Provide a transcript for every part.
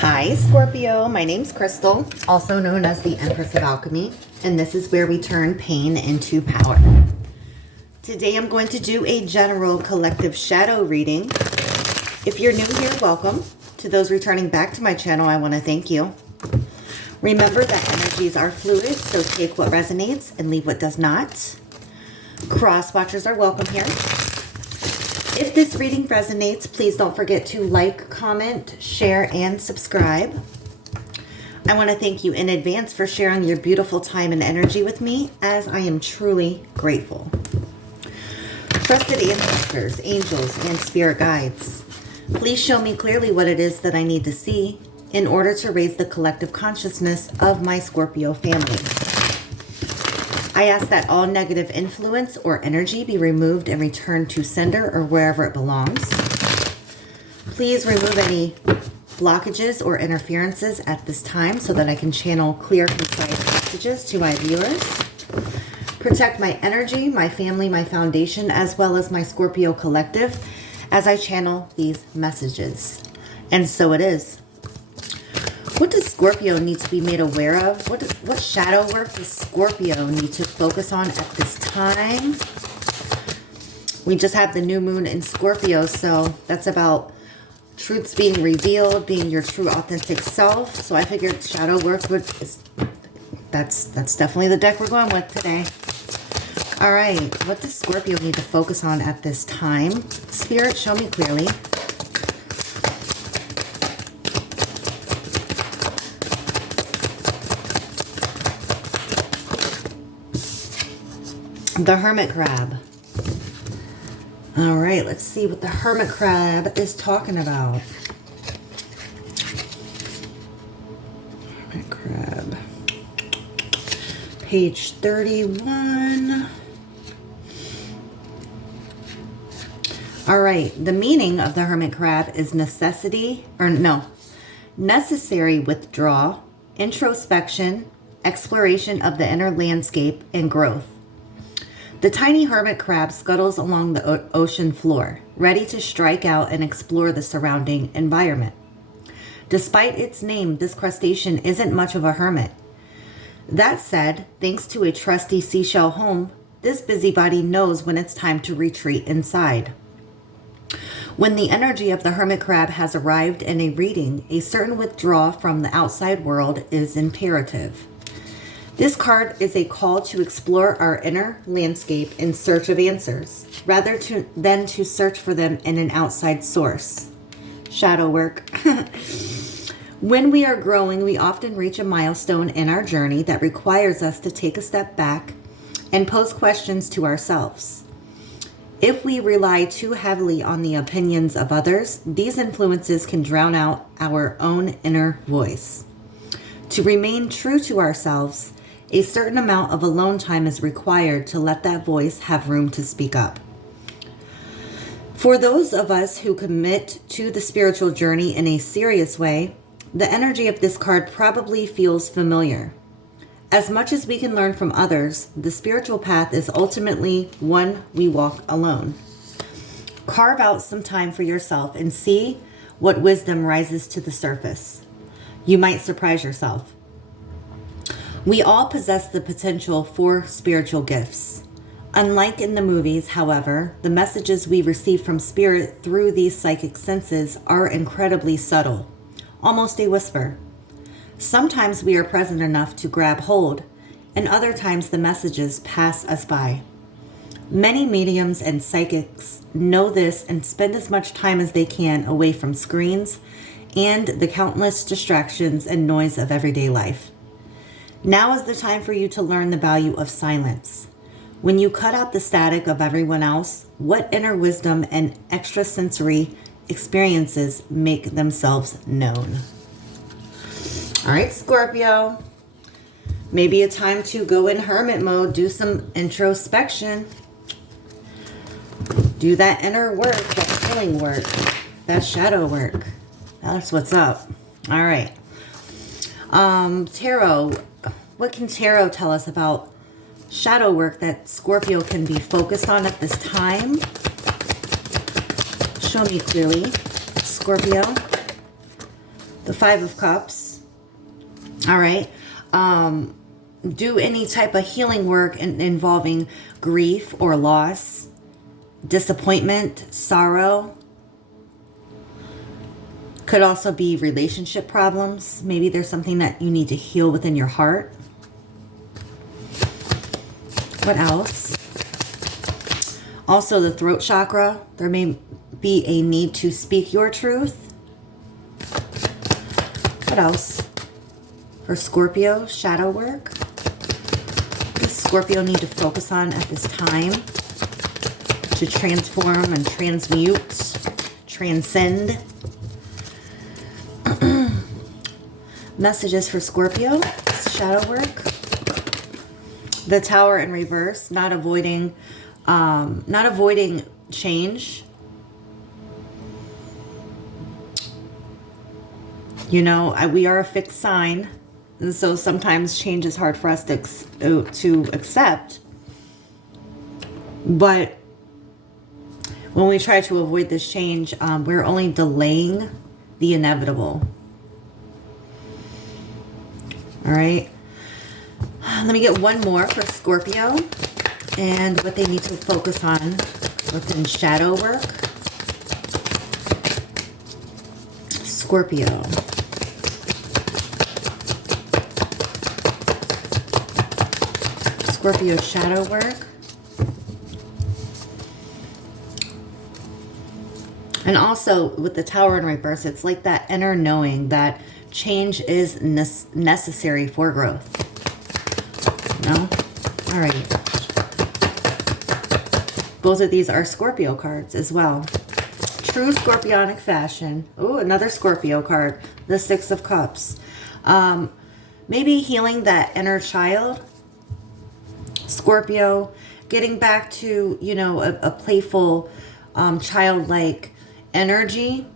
Hi Scorpio, my name's Crystal, also known as the Empress of Alchemy, and this is where we turn pain into power. Today I'm going to do a general collective shadow reading. If you're new here, welcome. To those returning back to my channel, I want to thank you. Remember that energies are fluid, so take what resonates and leave what does not. Cross watchers are welcome here. If this reading resonates, please don't forget to like, comment, share, and subscribe. I want to thank you in advance for sharing your beautiful time and energy with me, as I am truly grateful. Trusted ancestors, angels, and spirit guides, please show me clearly what it is that I need to see in order to raise the collective consciousness of my Scorpio family. I ask that all negative influence or energy be removed and returned to sender or wherever it belongs. Please remove any blockages or interferences at this time so that I can channel clear, concise messages to my viewers. Protect my energy, my family, my foundation, as well as my Scorpio collective as I channel these messages. And so it is. What does Scorpio need to be made aware of? What shadow work does Scorpio need to focus on at this time? We just have the new moon in Scorpio, so that's about truths being revealed, being your true authentic self. So I figured shadow work that's definitely the deck we're going with today. All right, what does Scorpio need to focus on at this time? Spirit, show me clearly. The Hermit Crab. All right, let's see what the Hermit Crab is talking about. Hermit Crab. Page 31. All right, the meaning of the Hermit Crab is necessary withdrawal, introspection, exploration of the inner landscape, and growth. The tiny hermit crab scuttles along the ocean floor, ready to strike out and explore the surrounding environment. Despite its name, this crustacean isn't much of a hermit. That said, thanks to a trusty seashell home, this busybody knows when it's time to retreat inside. When the energy of the hermit crab has arrived in a reading, a certain withdrawal from the outside world is imperative. This card is a call to explore our inner landscape in search of answers, rather than to search for them in an outside source. Shadow work. When we are growing, we often reach a milestone in our journey that requires us to take a step back and pose questions to ourselves. If we rely too heavily on the opinions of others, these influences can drown out our own inner voice. To remain true to ourselves, a certain amount of alone time is required to let that voice have room to speak up. For those of us who commit to the spiritual journey in a serious way, the energy of this card probably feels familiar. As much as we can learn from others, the spiritual path is ultimately one we walk alone. Carve out some time for yourself and see what wisdom rises to the surface. You might surprise yourself. We all possess the potential for spiritual gifts. Unlike in the movies, however, the messages we receive from spirit through these psychic senses are incredibly subtle, almost a whisper. Sometimes we are present enough to grab hold, and other times the messages pass us by. Many mediums and psychics know this and spend as much time as they can away from screens and the countless distractions and noise of everyday life. Now is the time for you to learn the value of silence. When you cut out the static of everyone else, what inner wisdom and extrasensory experiences make themselves known? All right, Scorpio. Maybe a time to go in hermit mode, do some introspection. Do that inner work, that healing work, that shadow work. That's what's up. All right. Tarot. What can tarot tell us about shadow work that Scorpio can be focused on at this time? Show me clearly, Scorpio. The Five of Cups. All right. Do any type of healing work involving grief or loss, disappointment, sorrow. Could also be relationship problems. Maybe there's something that you need to heal within your heart. What else? Also the throat chakra. There may be a need to speak your truth. What else? For Scorpio, shadow work. What does Scorpio need to focus on at this time to transform and transmute, transcend? Messages for Scorpio, shadow work. The Tower in reverse, not avoiding change. You know, we are a fixed sign, and so sometimes change is hard for us to accept. But when we try to avoid this change, we're only delaying the inevitable. All right. Let me get one more for Scorpio and what they need to focus on within shadow work. Scorpio. Scorpio shadow work. And also with the Tower in reverse, it's like that inner knowing that change is necessary for growth. No? All right. Both of these are Scorpio cards as well. True Scorpionic fashion. Oh, another Scorpio card. The Six of Cups. Maybe healing that inner child. Scorpio. Getting back to, you know, a playful, childlike energy.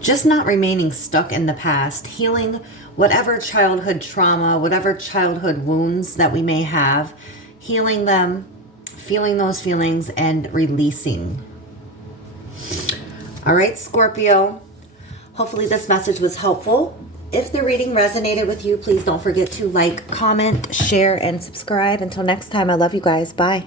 Just not remaining stuck in the past, healing whatever childhood trauma, whatever childhood wounds that we may have, healing them, feeling those feelings, and releasing. All right, Scorpio, hopefully this message was helpful. If the reading resonated with you, please don't forget to like, comment, share, and subscribe. Until next time, I love you guys. Bye.